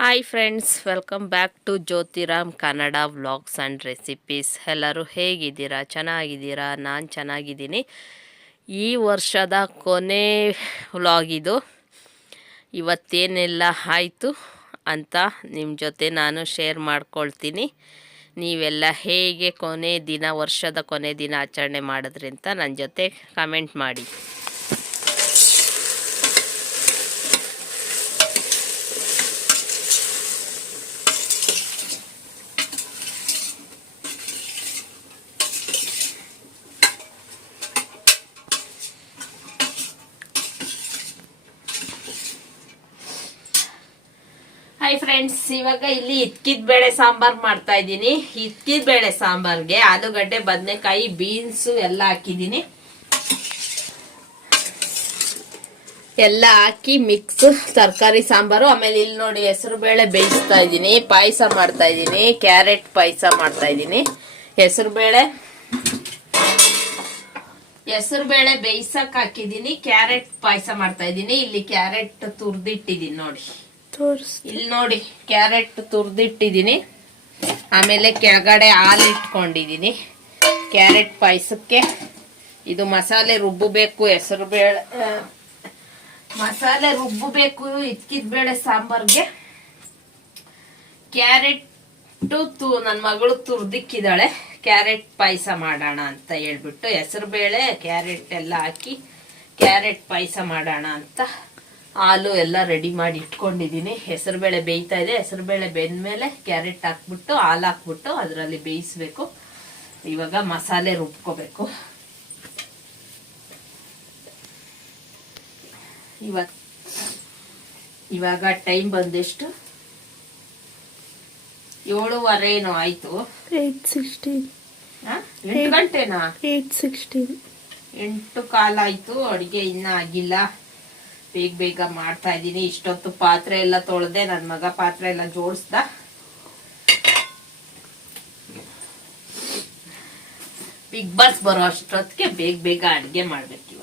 Hi friends welcome back to Jyothiram Kannada vlogs and recipes ಎಲ್ಲರೂ ಹೇಗಿದ್ದೀರಾ? ಚೆನ್ನಾಗಿದ್ದೀರಾ? ನಾನು ಚೆನ್ನಾಗಿದ್ದೀನಿ. ಈ ವರ್ಷದ ಕೊನೆ ವ್ಲಾಗ್ ಇದು. ಇವತ್ತೇನೆಲ್ಲ ಆಯಿತು ಅಂತ ನಿಮ್ಮ ಜೊತೆ ನಾನು ಶೇರ್ ಮಾಡ್ಕೊಳ್ತೀನಿ. ನೀವೆಲ್ಲ ಹೇಗೆ ಕೊನೆ ದಿನ, ವರ್ಷದ ಕೊನೆ ದಿನ ಆಚರಣೆ ಮಾಡಿದ್ರಿ ಅಂತ ನನ್ನ ಜೊತೆ ಕಮೆಂಟ್ ಮಾಡಿ ಹಾಯ್ ಫ್ರೆಂಡ್ಸ್ ಇವಾಗ ಇಲ್ಲಿ ಇತ್ಕಿದ ಬೇಳೆ ಸಾಂಬಾರ್ ಮಾಡ್ತಾ ಇದ್ದೀನಿ. ಇತ್ಕಿದ ಬೇಳೆ ಸಾಂಬಾರ್ಗೆ ಆಲೂಗಡ್ಡೆ, ಬದನೆಕಾಯಿ ಬೀನ್ಸು ಎಲ್ಲ ಹಾಕಿದ್ದೀನಿ. ಎಲ್ಲ ಹಾಕಿ ಮಿಕ್ಸ್ ತರಕಾರಿ ಸಾಂಬಾರು. ಆಮೇಲೆ ಇಲ್ಲಿ ನೋಡಿ ಹೆಸರು ಬೇಳೆ ಬೇಯಿಸ್ತಾ ಇದ್ದೀನಿ. ಪಾಯಸ ಮಾಡ್ತಾ ಇದ್ದೀನಿ. ಕ್ಯಾರೆಟ್ ಪಾಯಸ ಮಾಡ್ತಾ ಇದ್ದೀನಿ. ಹೆಸರು ಬೇಳೆ. ಹೆಸರು ಬೇಳೆ ಬೇಯಿಸಕ್ ಹಾಕಿದ್ದೀನಿ. ಕ್ಯಾರೆಟ್ ಪಾಯಸ ಮಾಡ್ತಾ ಇದ್ದೀನಿ. ಇಲ್ಲಿ ಕ್ಯಾರೆಟ್ ತುರ್ದಿಟ್ಟಿದ್ದೀನಿ ನೋಡಿ. ಇಲ್ಲಿ ನೋಡಿ, ಕ್ಯಾರೆಟ್ ತುರ್ದಿಟ್ಟಿದ್ದೀನಿ ಆಮೇಲೆ ಕೆಳಗಡೆ ಹಾಲು ಇಟ್ಕೊಂಡಿದ್ದೀನಿ ಕ್ಯಾರೆಟ್ ಪಾಯಸಕ್ಕೆ. ಇದು ಮಸಾಲೆ ರುಬ್ಬಬೇಕು, ಹೆಸರು ಬೇಳೆ ಮಸಾಲೆ ರುಬ್ಬಬೇಕು, ಇದ್ಕಿದ ಬೇಳೆ ಸಾಂಬಾರ್ಗೆ. ಕ್ಯಾರೆಟ್ ತು ನನ್ನ ಮಗಳು ತುರ್ದಿಕ್ಕಿದ್ದಾಳೆ ಕ್ಯಾರೆಟ್ ಪಾಯಸ ಮಾಡೋಣ ಅಂತ ಹೇಳ್ಬಿಟ್ಟು ಹೆಸರು ಬೇಳೆ, ಕ್ಯಾರೆಟ್ ಎಲ್ಲ ಹಾಕಿ, ಕ್ಯಾರೆಟ್ ಪಾಯಸ ಮಾಡೋಣ ಅಂತ ಹಾಲು ಎಲ್ಲ ರೆಡಿ ಮಾಡಿ ಇಟ್ಕೊಂಡಿದ್ದೀನಿ. ಹೆಸರುಬೇಳೆ ಬೇಯ್ತಾ ಇದೆ. ಹೆಸರುಬೇಳೆ ಬೆಂದ್ಮೇಲೆ ಕ್ಯಾರೆಟ್ ಹಾಕ್ಬಿಟ್ಟು ಹಾಲು ಹಾಕ್ಬಿಟ್ಟು ಅದರಲ್ಲಿ ಬೇಯಿಸ್ಬೇಕು. ಇವಾಗ ಮಸಾಲೆ ರುಬ್ಕೋಬೇಕು. ಇವಾಗ ಇವಾಗ ಟೈಮ್ ಬಂದೆಷ್ಟು. ಏಳುವರೆ ಏನೋ ಆಯ್ತು? ಎಂಟು ಗಂಟೆನಾ? ಎಂಟು ಕಾಲ ಆಯ್ತು. ಅಡಿಗೆ ಇನ್ನ ಆಗಿಲ್ಲ. ಬೇಗ ಬೇಗ ಮಾಡ್ತಾ ಇದ್ದೀನಿ. ಇಷ್ಟೊತ್ತು ಪಾತ್ರೆ ಎಲ್ಲ ತೊಳೆದೆ ನನ್ನ ಮಗ ಪಾತ್ರೆ ಎಲ್ಲ ಜೋಡಿಸ್ದ. ಬಿಗ್ ಬಾಸ್ ಬರೋ ಅಷ್ಟೊತ್ತಿಗೆ ಬೇಗ ಬೇಗ ಅಡುಗೆ ಮಾಡ್ಬೇಕು.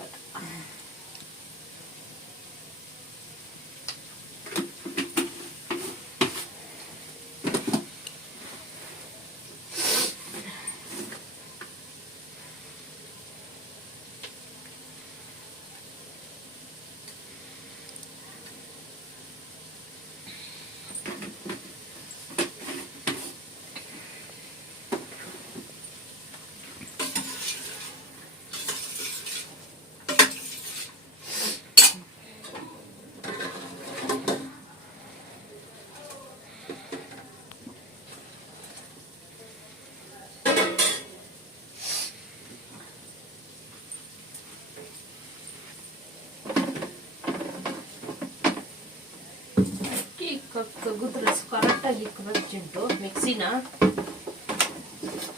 ಇವಾಗ ತೆಗೆದ್ರೆ ಕರೆಕ್ಟಾಗಿ ಇಕ್ಕಿಂಟು ಮಿಕ್ಸಿನ.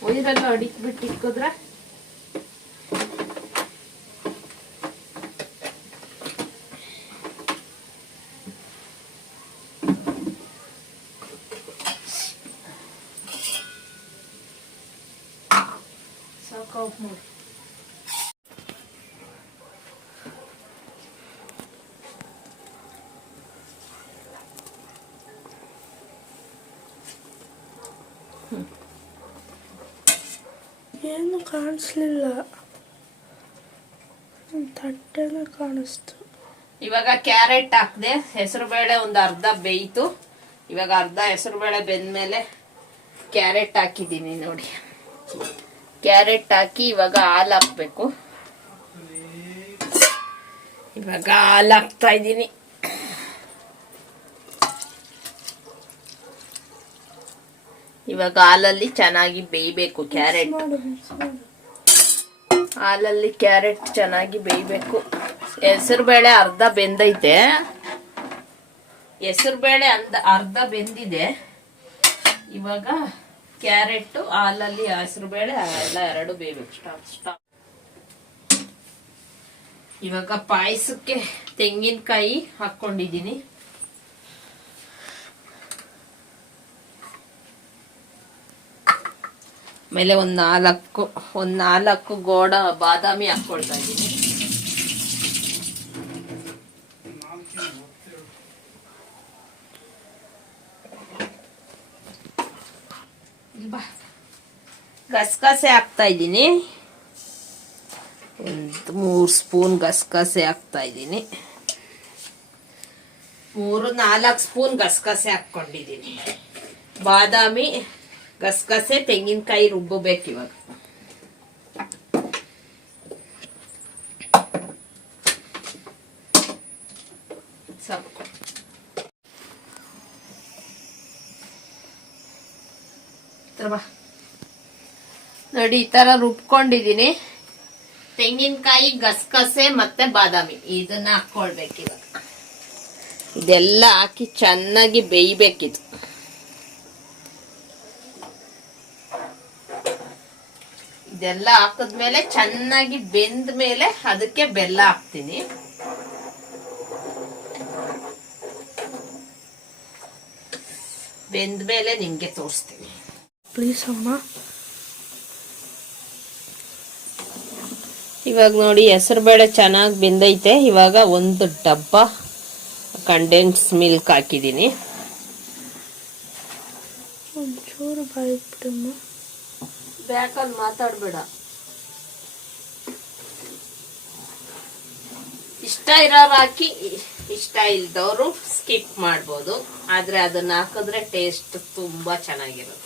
ಒಯ್ರೆಲ್ಲ ಅಡಿಕ್ಬಿಟ್ಟು ಇಕ್ಕಿದ್ರೆ ಸಾಕು ನೋಡಿ ಏನು ಕಾಣಿಸ್ಲಿಲ್ಲ. ತಟ್ಟೆನ ಕಾಣಿಸ್ತು. ಇವಾಗ ಕ್ಯಾರೆಟ್ ಹಾಕ್ದೆ ಹೆಸರು ಬೇಳೆ ಒಂದು ಅರ್ಧ ಬೇಯಿತು. ಇವಾಗ ಅರ್ಧ ಹೆಸರು ಬೇಳೆ ಬೆಂದ್ಮೇಲೆ ಕ್ಯಾರೆಟ್ ಹಾಕಿದ್ದೀನಿ ನೋಡಿ. ಕ್ಯಾರೆಟ್ ಹಾಕಿ ಇವಾಗ ಹಾಲು ಹಾಕ್ಬೇಕು. ಇವಾಗ ಹಾಲು ಹಾಕ್ತಾ ಇದ್ದೀನಿ. ಇವಾಗ ಹಾಲಲ್ಲಿ ಚೆನ್ನಾಗಿ ಬೇಯಬೇಕು ಕ್ಯಾರೆಟ್. ಹಾಲಲ್ಲಿ ಕ್ಯಾರೆಟ್ ಚೆನ್ನಾಗಿ ಬೇಯಬೇಕು. ಹೆಸರುಬೇಳೆ ಅರ್ಧ ಬೆಂದೈತೆ. ಹೆಸರುಬೇಳೆ ಅಂದ ಅರ್ಧ ಬೆಂದಿದೆ. ಇವಾಗ ಕ್ಯಾರೆಟ್ ಹಾಲಲ್ಲಿ ಹೆಸರುಬೇಳೆ ಎಲ್ಲ ಎರಡು ಬೇಯಬೇಕು. Stop stop. ಇವಾಗ ಪಾಯಸಕ್ಕೆ ತೆಂಗಿನಕಾಯಿ ಹಾಕೊಂಡಿದ್ದೀನಿ ಆಮೇಲೆ ಒಂದು ನಾಲ್ಕು ಒಂದು ನಾಲ್ಕು ಗೋಡ ಬಾದಾಮಿ ಹಾಕ್ಕೊಳ್ತಾ ಇದ್ದೀನಿ. ಗಸಗಸೆ ಹಾಕ್ತಾ ಇದ್ದೀನಿ. ಒಂದು ಮೂರು ಸ್ಪೂನ್ ಗಸಗಸೆ ಹಾಕ್ತಾ ಇದ್ದೀನಿ. ಮೂರು ನಾಲ್ಕು ಸ್ಪೂನ್ ಗಸಗಸೆ ಹಾಕ್ಕೊಂಡಿದ್ದೀನಿ. ಬಾದಾಮಿ ಗಸಗಸೆ, ತೆಂಗಿನಕಾಯಿ ರುಬ್ಬಬೇಕು ಇವಾಗ. ನೋಡಿ, ಈ ತರ ರುಬ್ಕೊಂಡಿದೀನಿ ತೆಂಗಿನಕಾಯಿ, ಗಸಗಸೆ ಮತ್ತೆ ಬಾದಾಮಿ. ಇದನ್ನ ಹಾಕೊಳ್ಬೇಕು ಇವಾಗ. ಇದೆಲ್ಲ ಹಾಕಿ ಚೆನ್ನಾಗಿ ಬೇಯ್ಬೇಕಿದು. ಇದೆಲ್ಲ ಹಾಕಿದ್ಮೇಲೆ ಚೆನ್ನಾಗಿ ಬೆಂದ ಮೇಲೆ ಅದಕ್ಕೆ ಬೆಲ್ಲ ಹಾಕ್ತೀನಿ. ಬೆಂದ ಮೇಲೆ ನಿಮಗೆ ತೋರಿಸ್ತೀನಿ. ಪ್ಲೀಸ್ ಅಮ್ಮ. ಇವಾಗ ನೋಡಿ ಹೆಸರುಬೇಳೆ ಚೆನ್ನಾಗಿ ಬೆಂದೈತೆ. ಇವಾಗ ಒಂದು ಡಬ್ಬ ಕಂಡೆನ್ಸ್ ಮಿಲ್ಕ್ ಹಾಕಿದ್ದೀನಿ. ಒಂಚೂರು ಬಾಯಿ ಬಿಡಮ್ಮ ಬ್ಯಾಕಲ್ಲಿ ಮಾತಾಡಬೇಡ. ಇಷ್ಟ ಇರೋರು ಹಾಕಿ, ಇಷ್ಟ ಇಲ್ದವರು ಸ್ಕಿಪ್ ಮಾಡ್ಬೋದು. ಆದ್ರೆ ಅದನ್ನ ಹಾಕಿದ್ರೆ ಟೇಸ್ಟ್ ತುಂಬಾ ಚೆನ್ನಾಗಿರುತ್ತೆ.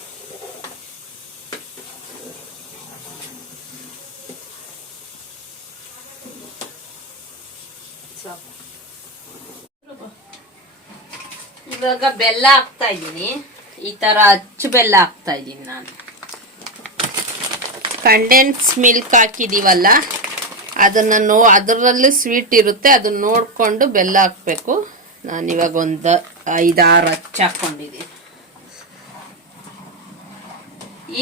ಇವಾಗ ಬೆಲ್ಲ ಹಾಕ್ತಾ ಇದ್ದೀನಿ. ಈ ತರ ಅಚ್ಚು ಬೆಲ್ಲ ಹಾಕ್ತಾ ಇದ್ದೀನಿ ನಾನು. ಕಂಡೆನ್ಸ್ ಮಿಲ್ಕ್ ಹಾಕಿದೀವಲ್ಲ, ಅದನ್ನು ನೋ, ಅದರಲ್ಲೂ ಸ್ವೀಟ್ ಇರುತ್ತೆ, ಅದನ್ನ ನೋಡಿಕೊಂಡು ಬೆಲ್ಲ ಹಾಕಬೇಕು. ನಾನಿವಾಗ ಒಂದು ಐದಾರು ಹಚ್ಚ ಹಾಕ್ಕೊಂಡಿದ್ದೀನಿ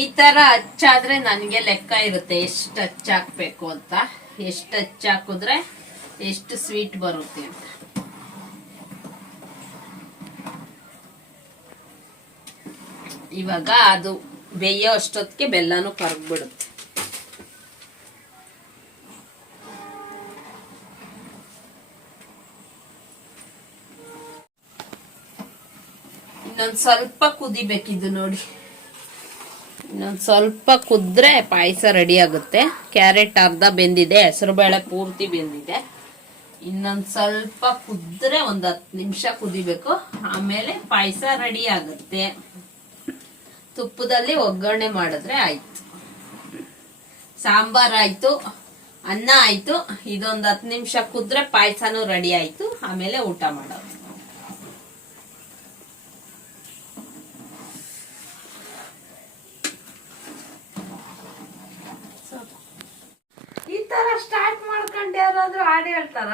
ಈ ಥರ ಹಚ್ಚಾದ್ರೆ ನನಗೆ ಲೆಕ್ಕ ಇರುತ್ತೆ, ಎಷ್ಟು ಹಚ್ಚಾಕ್ಬೇಕು ಅಂತ. ಎಷ್ಟು ಹಚ್ಚಾಕಿದ್ರೆ ಎಷ್ಟು ಸ್ವೀಟ್ ಬರುತ್ತೆ ಅಂತ. ಇವಾಗ ಅದು ಬೇಯೋ ಅಷ್ಟೊತ್ತಿಗೆ ಬೆಲ್ಲನೂ ಕರಗ್ಬಿಡುತ್ತೆ ಇನ್ನೊಂದ್ ಸ್ವಲ್ಪ ಕುದಿಬೇಕಿದ್ದು ನೋಡಿ. ಇನ್ನೊಂದ್ ಸ್ವಲ್ಪ ಕುದ್ರೆ ಪಾಯಸ ರೆಡಿ ಆಗುತ್ತೆ. ಕ್ಯಾರೆಟ್ ಅರ್ಧ ಬೆಂದಿದೆ ಹೆಸರುಬೇಳೆ ಪೂರ್ತಿ ಬೆಂದಿದೆ. ಇನ್ನೊಂದ್ ಸ್ವಲ್ಪ ಕುದ್ರೆ ಒಂದ್ ಹತ್ತು ನಿಮಿಷ ಕುದಿಬೇಕು. ಆಮೇಲೆ ಪಾಯಸ ರೆಡಿ ಆಗುತ್ತೆ. ತುಪ್ಪದಲ್ಲಿ ಒಗ್ಗರಣೆ ಮಾಡಿದ್ರೆ ಆಯ್ತು. ಸಾಂಬಾರ್ ಆಯ್ತು, ಅನ್ನ ಆಯ್ತು. ಇದೊಂದ್ ಹತ್ತು ನಿಮಿಷ ಕುದ್ರೆ ಪಾಯಸನೂ ರೆಡಿ ಆಯ್ತು. ಆಮೇಲೆ ಊಟ ಮಾಡೋದು ಈ ತರ ಸ್ಟಾರ್ಟ್ ಮಾಡ್ಕೊಂಡು ಯಾರಾದ್ರೂ ಹಾಡು ಹೇಳ್ತಾರ?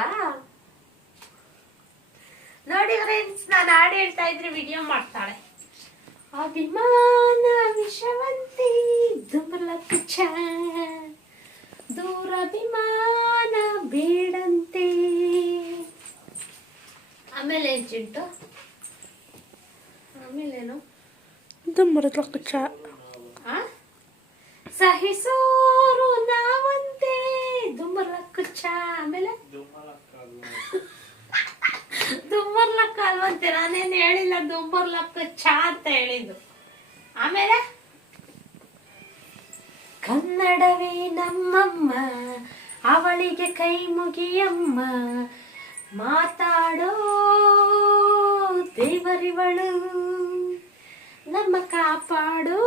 ನೋಡಿ ಫ್ರೆಂಡ್ಸ್ ನಾನು ಹಾಡು ಹೇಳ್ತಾ ಇದ್ರೆ ವಿಡಿಯೋ ಮಾಡ್ತಾಳೆ. ಅಭಿಮಾನ ವಿಷವಂತಿ ದುರ್ಲಕ್ಷ ದೂರ ಅಭಿಮಾನ ಬೇಡಂತೆ. ಆಮೇಲೆ ಏನ್ ಚಿಂಟು? ಆಮೇಲೇನು ದುಮ್ಮರದ ಲಕ್ಕಚ್ಚ ಆ? ಆಮೇಲೆ? ದುಮ್ಮರ್ಲಕ್ಕ ಅಲ್ವಂತೆ ನಾನೇನು ಹೇಳಿಲ್ಲ ಚಾ ಅಂತ ಹೇಳಿದ್ದು. ಆಮೇಲೆ? ಕನ್ನಡವೇ ನಮ್ಮಮ್ಮ ಅವಳಿಗೆ ಕೈ ಮುಗಿಯಮ್ಮ. ಮಾತಾಡೋ ದೇವರಿವಳು ನಮ್ಮ ಕಾಪಾಡೋ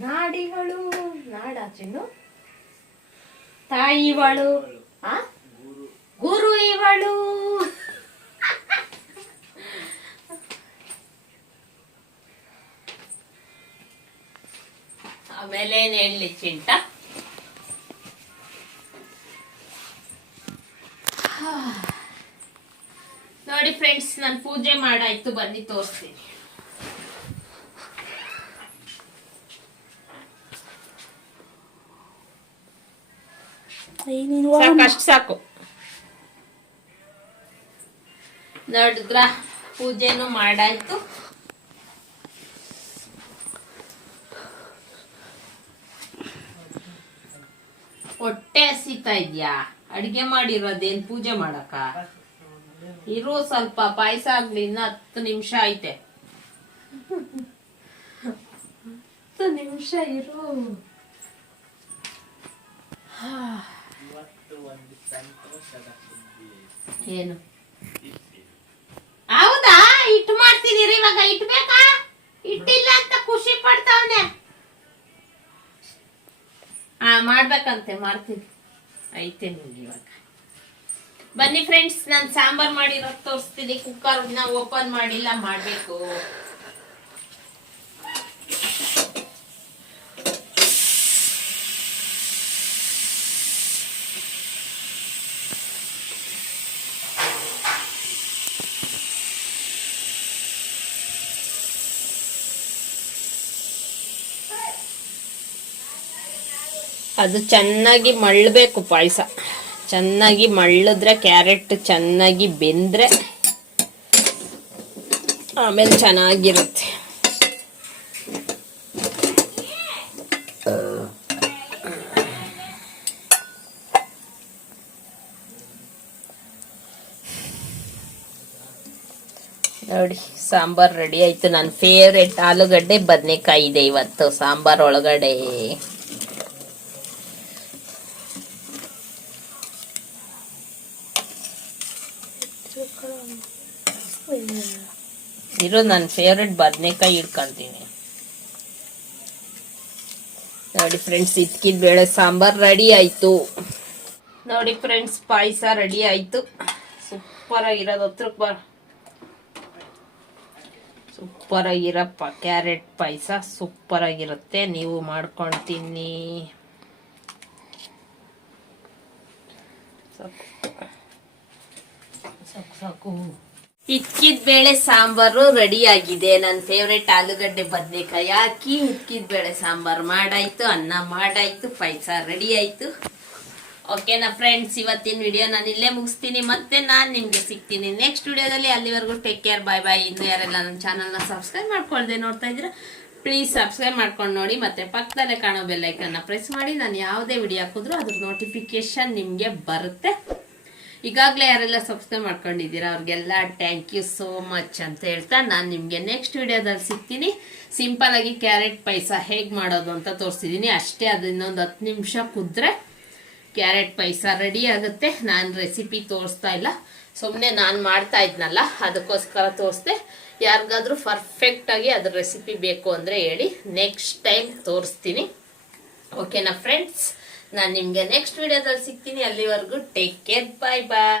ನಾಡಿಗಳು ನಾಡಾಚಿನ್ನು ತಾಯಿವಳು. ಇವಳು ಗುರು ಇವಳು. ಆಮೇಲೆ ಏನ್ ಹೇಳಿ ಚಿಂಟ ನೋಡಿ ಫ್ರೆಂಡ್ಸ್ ನಾನು ಪೂಜೆ ಮಾಡಾಯ್ತು, ಬನ್ನಿ ತೋರಿಸ್ತೀನಿ. ನೀನು ಸಾಕಷ್ಟು ಸಾಕು. ನೋಡಿದ್ರ? ಪೂಜೆನು ಮಾಡಾಯ್ತು. ಹೊಟ್ಟೆ ಹಸಿತಾ ಇದ್ಯಾ? ಅಡಿಗೆ ಮಾಡಿರೋದೇನ್ ಪೂಜೆ ಮಾಡಕ ಇರು ಸ್ವಲ್ಪ ಪಾಯಸ ಆಗ್ಲಿ ಇನ್ನ ಹತ್ತು ನಿಮಿಷ ಐತೆ. ಹತ್ತು ನಿಮಿಷ ಇರು. ಏನು? ಹೌದಾ? ಇಟ್ಟು ಮಾಡ್ತಿದ್ದೀರಿ ಇವಾಗ? ಇಟ್ಬೇಕಾ? ಇಟ್ಟಿಲ್ಲ ಅಂತ ಖುಷಿ ಪಡ್ತಾವನೆ. ಹಾ ಮಾಡ್ಬೇಕಂತೆ, ಮಾಡ್ತೀನಿ. ಐತೆ ನಿಮ್ಗೆ ಇವಾಗ. ಬನ್ನಿ ಫ್ರೆಂಡ್ಸ್ ನಾನು ಸಾಂಬಾರ್ ಮಾಡಿರೋದು ತೋರಿಸ್ತೀನಿ. ಕುಕ್ಕರ್ ಓಪನ್ ಮಾಡಿಲ್ಲ ಮಾಡಬೇಕು. ಅದು ಚೆನ್ನಾಗಿ ಮಳ್ಳಬೇಕು ಪಾಯಸ. ಚೆನ್ನಾಗಿ ಮಳ್ಳಿದ್ರೆ ಕ್ಯಾರೆಟ್, ಚೆನ್ನಾಗಿ ಬೆಂದ್ರೆ ಆಮೇಲೆ ಚೆನ್ನಾಗಿರುತ್ತೆ. ನೋಡಿ, ಸಾಂಬಾರ್ ರೆಡಿ ಆಯ್ತು. ನನ್ನ ಫೇವ್ರೆಟ್ ಆಲೂಗಡ್ಡೆ, ಬದನೆಕಾಯಿ ಇದೆ ಇವತ್ತು, ಸಾಂಬಾರ್ ಒಳಗಡೆ. ಇರೋ ನನ್ನ ಫೇವ್ರೆಟ್ ಬದನೆಕಾಯಿ ಇಟ್ಕೊಂತೀನಿ ನೋಡಿ ಫ್ರೆಂಡ್ಸ್ ಇದ್ಕಿದ ಬೇಳೆ ಸಾಂಬಾರ್ ರೆಡಿ ಆಯ್ತು. ನೋಡಿ ಫ್ರೆಂಡ್ಸ್ ಪಾಯಸ ರೆಡಿ ಆಯ್ತು. ಸೂಪರ್ ಆಗಿರೋದು ಹತ್ರಕ್ಕೆ ಬರ ಸೂಪರ್ ಆಗಿರಪ್ಪ ಕ್ಯಾರೆಟ್ ಪಾಯಸ ಸೂಪರ್ ಆಗಿರುತ್ತೆ, ನೀವು ಮಾಡ್ಕೊಂಡು ತಿನ್ನಿ ಸಾಕು ಸಾಕು. ಇಕ್ಕಿದ ಬೇಳೆ ಸಾಂಬಾರು ರೆಡಿ ಆಗಿದೆ ನನ್ನ ಫೇವ್ರೆಟ್ ಆಲೂಗಡ್ಡೆ ಬದನೆಕಾಯಿ ಹಾಕಿ ಇಕ್ಕಿದ ಬೇಳೆ ಸಾಂಬಾರು ಮಾಡಾಯ್ತು, ಅನ್ನ ಮಾಡಾಯ್ತು, ಪಾಯಸ ರೆಡಿ ಆಯ್ತು. ಓಕೆನಾ ಫ್ರೆಂಡ್ಸ್ ಇವತ್ತಿನ ವಿಡಿಯೋ ನಾನು ಇಲ್ಲೇ ಮುಗಿಸ್ತೀನಿ. ಮತ್ತೆ ನಾನು ನಿಮ್ಗೆ ಸಿಗ್ತೀನಿ ನೆಕ್ಸ್ಟ್ ವಿಡಿಯೋದಲ್ಲಿ ಅಲ್ಲಿವರೆಗೂ ಟೇಕ್ ಕೇರ್ ಬಾಯ್ ಬಾಯ್ ಇನ್ನು ಯಾರೆಲ್ಲ ನನ್ನ ಚಾನಲ್ನ ಸಬ್ಸ್ಕ್ರೈಬ್ ಮಾಡ್ಕೊಳ್ದೆ ನೋಡ್ತಾ ಇದ್ರೆ ಪ್ಲೀಸ್ ಸಬ್ಸ್ಕ್ರೈಬ್ ಮಾಡ್ಕೊಂಡು ನೋಡಿ. ಮತ್ತೆ ಪಕ್ಕದಲ್ಲೇ ಕಾಣೋ ಬೆಲ್ಲೈಕನ್ನ ಪ್ರೆಸ್ ಮಾಡಿ. ನಾನು ಯಾವುದೇ ವಿಡಿಯೋ ಹಾಕಿದ್ರು ಅದ್ರ ನೋಟಿಫಿಕೇಶನ್ ನಿಮಗೆ ಬರುತ್ತೆ. ಈಗಾಗಲೇ ಯಾರೆಲ್ಲ ಸಬ್ಸ್ಕ್ರೈಬ್ ಮಾಡ್ಕೊಂಡಿದ್ದೀರಾ, ಅವ್ರಿಗೆಲ್ಲ ಥ್ಯಾಂಕ್ ಯು ಸೋ ಮಚ್ ಅಂತ ಹೇಳ್ತಾ ನಾನು ನಿಮಗೆ ನೆಕ್ಸ್ಟ್ ವಿಡಿಯೋದಲ್ಲಿ ಸಿಗ್ತೀನಿ. ಸಿಂಪಲ್ ಆಗಿ ಕ್ಯಾರೆಟ್ ಪಾಯಸ ಹೇಗೆ ಮಾಡೋದು ಅಂತ ತೋರಿಸಿದ್ದೀನಿ ಅಷ್ಟೇ ಅದು ಇನ್ನೊಂದು ಹತ್ತು ನಿಮಿಷ ಕುದ್ರೆ ಕ್ಯಾರೆಟ್ ಪಾಯಸ ರೆಡಿ ಆಗುತ್ತೆ. ನಾನು ರೆಸಿಪಿ ತೋರಿಸ್ತಾ ಇಲ್ಲ. ಸುಮ್ಮನೆ ನಾನು ಮಾಡ್ತಾ ಇದ್ನಲ್ಲ, ಅದಕ್ಕೋಸ್ಕರ ತೋರಿಸ್ದೆ. ಯಾರಿಗಾದ್ರೂ ಪರ್ಫೆಕ್ಟಾಗಿ ಅದ್ರ ರೆಸಿಪಿ ಬೇಕು ಅಂದರೆ ಹೇಳಿ ನೆಕ್ಸ್ಟ್ ಟೈಮ್ ತೋರಿಸ್ತೀನಿ. ಓಕೆನಾ ಫ್ರೆಂಡ್ಸ್ ನಾನು ನಿಮಗೆ ನೆಕ್ಸ್ಟ್ ವಿಡಿಯೋದಲ್ಲಿ ಸಿಗ್ತೀನಿ. ಅಲ್ಲಿವರೆಗೂ ಟೇಕ್ ಕೇರ್ ಬಾಯ್ ಬಾಯ್